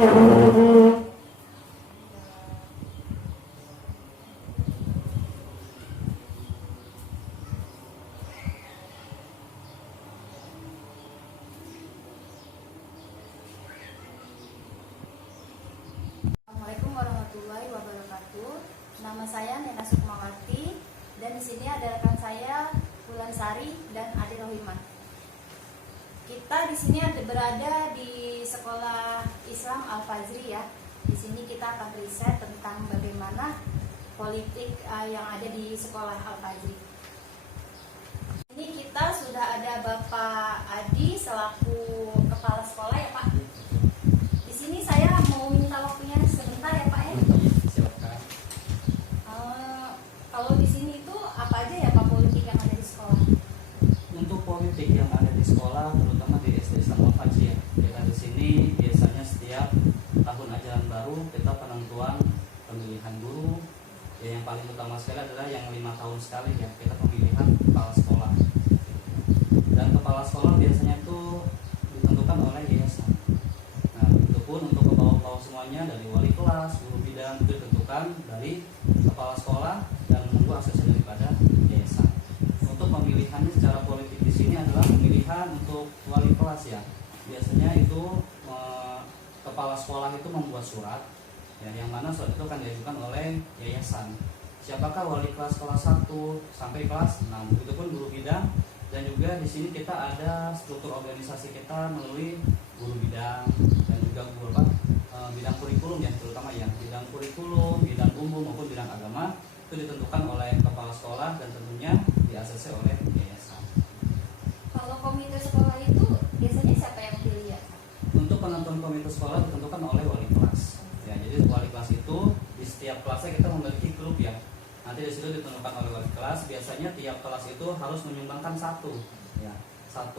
Assalamualaikum warahmatullahi wabarakatuh. Nama saya Nena Sukmawati dan di sini ada rekan saya Wulan Sari dan Adi Rohimah. Kita di sini berada di Sekolah Islam Al-Fajri ya. Di sini kita akan riset tentang bagaimana politik yang ada di Sekolah Al-Fajri. Ini kita sudah ada Bapak Adi selaku kepala sekolah ya Pak. Di sini saya mau minta waktunya sebentar ya Pak ya. Silakan. Kalau di sini itu apa aja ya Pak politik yang ada di sekolah? Untuk politik yang ada di sekolah, terutama di SD Islam Al-Fajri ya, kita di sini biasanya setiap tahun ajaran baru kita penentuan pemilihan guru. Ya, yang paling utama sekali adalah yang 5 tahun sekali ya, kita pemilihan kepala sekolah. Dan kepala sekolah biasanya itu ditentukan oleh yayasan. Nah, itu pun untuk ke bawah-bawah semuanya dari wali kelas, guru bidang itu ditentukan dari kepala sekolah dan menunggu aksesnya daripada yayasan. Untuk pemilihannya secara politik di sini adalah pemilihan untuk wali kelas ya. Biasanya itu kepala sekolah itu membuat surat ya, yang mana surat itu akan diajukan oleh yayasan. Siapakah wali kelas kelas 1 sampai kelas 6. Itu pun guru bidang, dan juga di sini kita ada struktur organisasi kita melalui guru bidang dan juga guru bidang kurikulum ya, terutama ya bidang kurikulum, bidang umum maupun bidang agama itu ditentukan oleh kepala sekolah dan tentunya di-ACC oleh yayasan. Kalau komite sekolah itu biasanya siapa yang pilih ya? Untuk penentuan komite sekolah ditentukan oleh wali kelas. Ya, jadi wali kelas itu di setiap kelasnya kita memiliki grup ya. Nanti di situ ditentukan oleh wali kelas. Biasanya tiap kelas itu harus menyumbangkan satu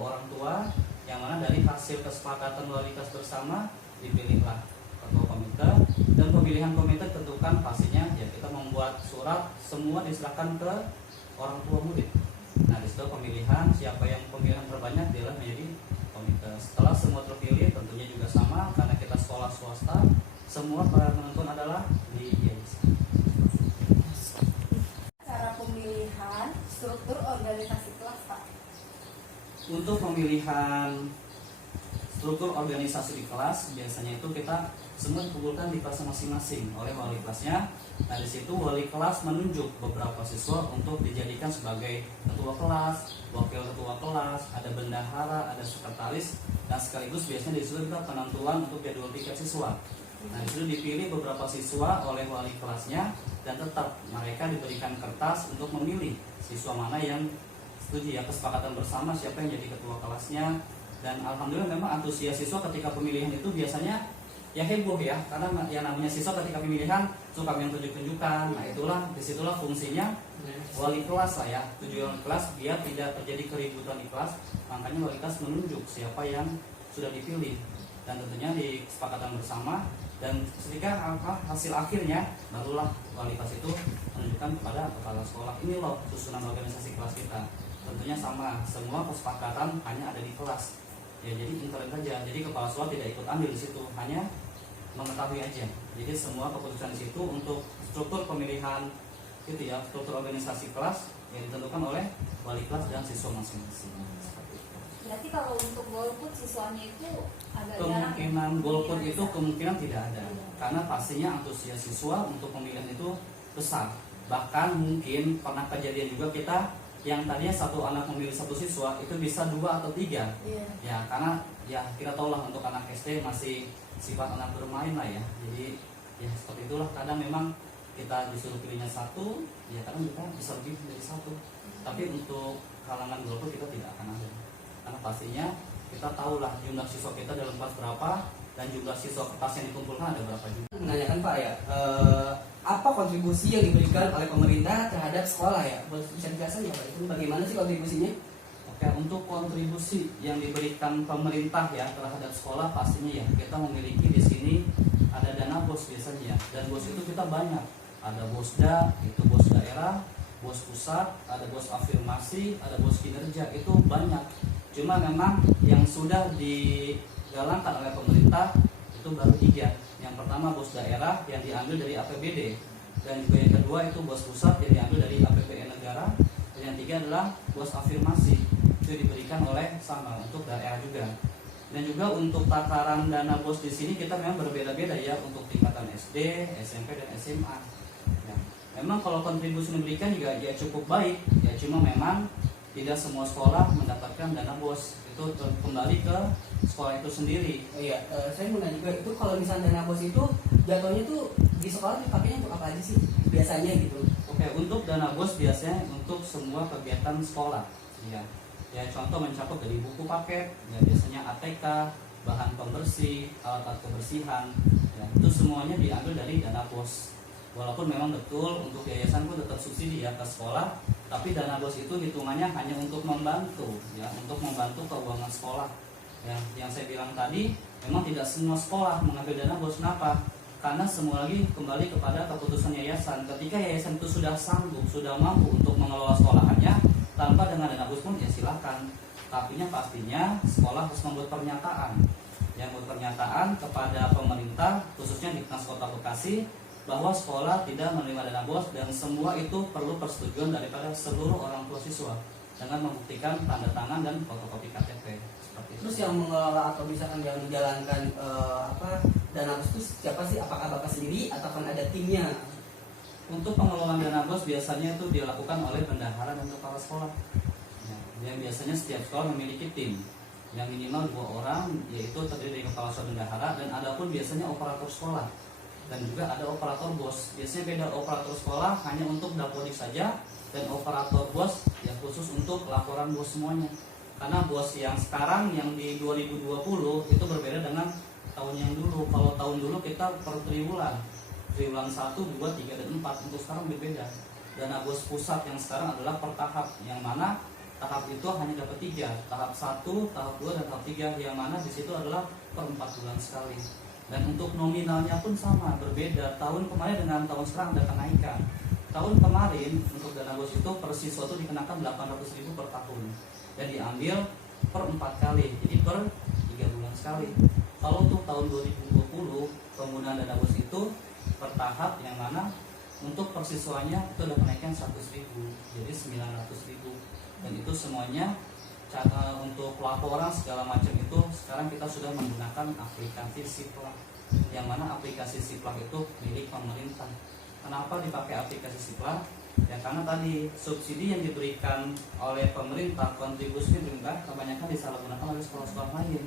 orang tua, yang mana dari hasil kesepakatan wali kelas bersama dipilihlah ketua komite, dan pemilihan komite tentukan pastinya ya kita membuat surat, semua diserahkan ke orang tua murid. Nah, di situ pemilihan siapa yang pemilihan terbanyak dia menjadi komite. Setelah semua terpilih tentunya juga sama karena kita sekolah swasta, semua para penentuan adalah di yayasan. Cara pemilihan struktur organisasi kelas Pak. Untuk pemilihan struktur organisasi di kelas biasanya itu kita semua dikumpulkan di kelas masing-masing oleh wali kelasnya. Nah, di situ wali kelas menunjuk beberapa siswa untuk dijadikan sebagai ketua kelas, wakil ketua kelas, ada bendahara, ada sekretaris, dan sekaligus biasanya di situ kita penentuan untuk jadwal piket siswa. Nah, di situ dipilih beberapa siswa oleh wali kelasnya, dan tetap mereka diberikan kertas untuk memilih siswa mana yang setuju ya, kesepakatan bersama siapa yang jadi ketua kelasnya. Dan alhamdulillah memang antusias siswa ketika pemilihan itu biasanya ya heboh ya, karena yang namanya siswa ketika pemilihan suka main tunjuk-tunjukkan. Nah, disitulah fungsinya wali kelas lah ya, tujuan wali kelas biar tidak terjadi keributan di kelas. Makanya wali kelas menunjuk siapa yang sudah dipilih, dan tentunya di kesepakatan bersama. Dan ketika hasil akhirnya barulah wali kelas itu menunjukkan kepada kepala sekolah, ini loh susunan organisasi kelas kita. Tentunya sama, semua kesepakatan hanya ada di kelas ya, jadi intern saja. Jadi kepala sekolah tidak ikut ambil di situ, hanya mengetahui aja. Jadi semua keputusan di situ untuk struktur pemilihan itu ya, struktur organisasi kelas yang ditentukan oleh wali kelas dan siswa masing-masing. Berarti kalau untuk golput siswanya itu agak Kemungkinan jarang. golput itu kemungkinan tidak ada, karena pastinya antusias siswa untuk pemilihan itu besar. Bahkan mungkin pernah kejadian juga kita yang tadinya satu anak memilih satu siswa itu bisa 2 atau 3 ya, karena ya kita tahu lah untuk anak SD masih sifat anak bermain lah ya. Jadi ya seperti itulah, kadang memang kita disuruh pilihnya satu ya, kadang kita bisa lebih dari satu. Tapi untuk kalangan golput kita tidak akan ada, karena pastinya kita tahu lah jumlah siswa kita dalam kelas berapa, dan jumlah siswa kertas yang dikumpulkan ada berapa juga. Menanyakan Pak ya, apa kontribusi yang diberikan oleh pemerintah terhadap sekolah ya? Bisa dijelasin ya Pak, itu bagaimana sih kontribusinya? Oke, untuk kontribusi yang diberikan pemerintah ya terhadap sekolah, pastinya ya kita memiliki di sini ada dana BOS biasanya ya. Dan BOS itu kita banyak, ada BOSDA, itu BOS daerah, BOS pusat, ada BOS afirmasi, ada BOS kinerja, itu banyak. Cuma memang yang sudah digalangkan oleh pemerintah itu itu baru 3. Yang pertama bos daerah yang diambil dari APBD, dan juga yang kedua itu bos pusat yang diambil dari APBN negara, dan yang 3 adalah bos afirmasi, itu diberikan oleh sama untuk daerah juga. Dan juga untuk takaran dana bos di sini kita memang berbeda-beda ya, untuk tingkatan SD, SMP dan SMA. Ya. Memang kalau kontribusi diberikan juga ya cukup baik ya, cuma memang tidak semua sekolah mendapatkan dana bos, itu kembali ke sekolah itu sendiri. Oh iya, saya mau nanya juga, itu kalau misalnya dana bos itu jatuhnya tuh di sekolah dipakainya untuk apa aja sih biasanya gitu? Oke, untuk dana bos biasanya untuk semua kegiatan sekolah. Ya contoh mencakup dari buku paket, ya biasanya ATK, bahan pembersih, alat kebersihan, ya itu semuanya diambil dari dana bos. Walaupun memang betul untuk yayasan pun tetap subsidi ya ke sekolah, tapi dana bos itu hitungannya hanya untuk membantu, ya untuk membantu keuangan sekolah. Ya, yang saya bilang tadi, memang tidak semua sekolah mengambil dana bos. Kenapa? Karena semua lagi kembali kepada keputusan yayasan. Ketika yayasan itu sudah sanggup, sudah mampu untuk mengelola sekolahannya tanpa dengan dana bos pun ya silakan. Tapi pastinya sekolah harus membuat pernyataan, yang membuat pernyataan kepada pemerintah, khususnya di Dinas Kota Bekasi, bahwa sekolah tidak menerima dana bos dan semua itu perlu persetujuan daripada seluruh orang tua siswa dengan membuktikan tanda tangan dan fotokopi KTP. Seperti itu. Terus yang mengelola atau misalkan yang menjalankan dana bos itu siapa sih? Apakah Bapak sendiri atau kan ada timnya? Untuk pengelolaan dana bos biasanya itu dilakukan oleh bendahara dan kepala sekolah. Ya, yang biasanya setiap sekolah memiliki tim yang minimal 2 orang, yaitu terdiri dari kepala sekolah, bendahara, dan ada pun biasanya operator sekolah dan juga ada operator bos. Biasanya beda, operator sekolah hanya untuk dapodik saja, dan operator bos ya khusus untuk laporan bos semuanya. Karena bos yang sekarang yang di 2020 itu berbeda dengan tahun yang dulu. Kalau tahun dulu kita per triwulan 1, 2, 3, dan 4. Untuk sekarang berbeda. Dana bos pusat yang sekarang adalah per tahap, yang mana tahap itu hanya dapat 3, tahap 1, tahap 2, dan tahap 3, yang mana di situ adalah per 4 bulan sekali. Dan untuk nominalnya pun sama, berbeda. Tahun kemarin dengan tahun sekarang ada kenaikan. Tahun kemarin untuk dana bos itu per siswa itu dikenakan 800.000 per tahun dan diambil per 4 kali, jadi per 3 bulan sekali. Kalau untuk tahun 2020 penggunaan dana bos itu per tahap, yang mana untuk persiswanya itu ada kenaikan 100.000 jadi 900.000, dan itu semuanya untuk laporan segala macam itu sekarang kita sudah menggunakan aplikasi Siplak, yang mana aplikasi Siplak itu milik pemerintah. Kenapa dipakai aplikasi Siplak? Ya karena tadi subsidi yang diberikan oleh pemerintah, kontribusi pemerintah kebanyakan disalahgunakan oleh sekolah-sekolah lain.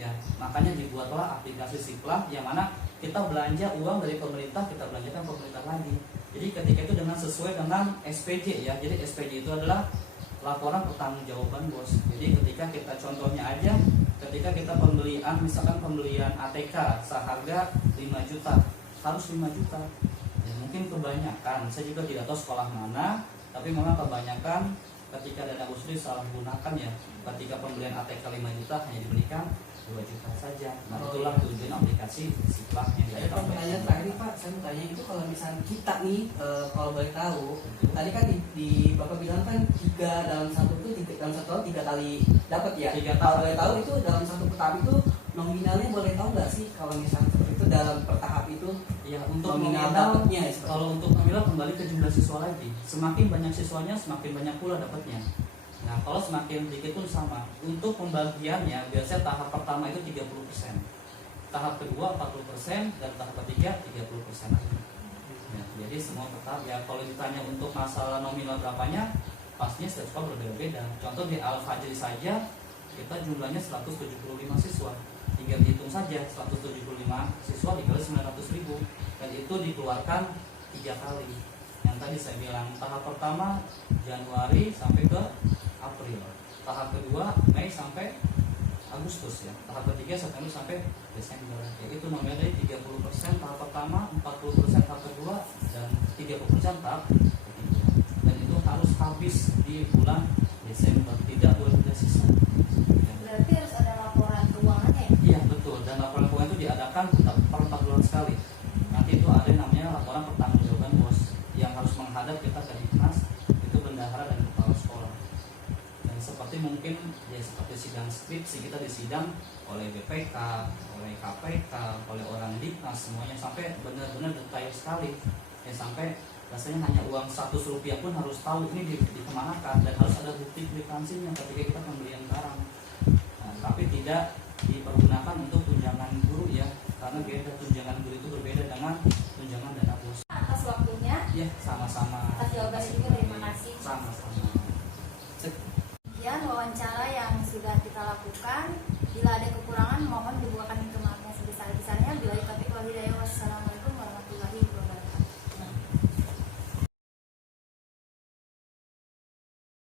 Ya, makanya dibuatlah aplikasi Siplak, yang mana kita belanja uang dari pemerintah, kita belanjakan pemerintah lagi. Jadi ketika itu dengan sesuai dengan SPJ ya. Jadi SPJ itu adalah laporan pertanggungjawaban bos. Jadi ketika kita contohnya aja, ketika kita pembelian, misalkan pembelian ATK seharga 5 juta, harus 5 juta. Ya, mungkin kebanyakan, saya juga tidak tahu sekolah mana, tapi memang kebanyakan ketika dana bos disalahgunakan ya. Ketika pembelian ATK 5 juta hanya diberikan 2 juta saja. Nah itulah tujuan aplikasi Siplak yang Ada pertanyaan terakhir Pak, saya mau tanya itu kalau misalnya kita nih, kalau boleh tahu, tadi kan di Bapak bilang kan 3 dalam satu tahun 3 kali dapat ya. 3 Kalau tahun. boleh tahu itu dalam satu tahap itu nominalnya boleh tahu nggak sih kalau misalnya seperti itu dalam per tahap itu? Ya, untuk nominal nominal dapatnya ya, seperti kalau untuk nominal kembali ke jumlah siswa lagi. Semakin banyak siswanya, semakin banyak pula dapatnya. Nah, kalau semakin sedikit pun sama. Untuk pembagiannya biasanya tahap pertama itu 30%, tahap kedua 40%, dan tahap ketiga 30% lagi. Ya, jadi semua tetap ya. Kalau ditanya untuk masalah nominal berapanya, pastinya setiap sekolah berbeda-beda. Contoh di Al-Fajri saja kita jumlahnya 175 siswa. Tinggal dihitung saja 175 siswa dikali 900.000, dan itu dikeluarkan 3 kali. Yang tadi saya bilang, tahap pertama Januari sampai ke April, tahap kedua Mei sampai Agustus ya, tahap ketiga September sampai Desember. Itu nominal dari 30% tahap pertama, 40% tahap kedua, dan 30% tahap ketiga. Dan itu harus habis di bulan Desember, tidak boleh ada sisa. Berarti harus ada laporan keuangannya ya? Iya betul, dan laporan keuangan itu diadakan per 4 bulan sekali. Nanti itu ada yang namanya laporan pertanggungjawaban bos, yang harus menghadap kita ke Dinas, itu bendahara dan kepala sekolah. Dan seperti seperti mungkin ya seperti sidang skripsi, kita disidang oleh BPK, oleh KPK, oleh orang Diknas, semuanya sampai benar-benar detail sekali. Ya sampai rasanya hanya uang 100 rupiah pun harus tahu ini dikemanakan, dan harus ada bukti kwitansinya ketika kita pembelian barang. Nah, tapi tidak dipergunakan untuk tunjangan guru ya, karena beda, tunjangan guru itu berbeda dengan tunjangan dana bos. Atas waktunya, Ya sama-sama. atas jawabannya juga terima kasih. Sama-sama. Sekian wawancara yang sudah kita lakukan. Bila ada kekurangan, mohon dibukakan pintu maafnya sebesar-besarnya. Bila taufiq wal hidayah.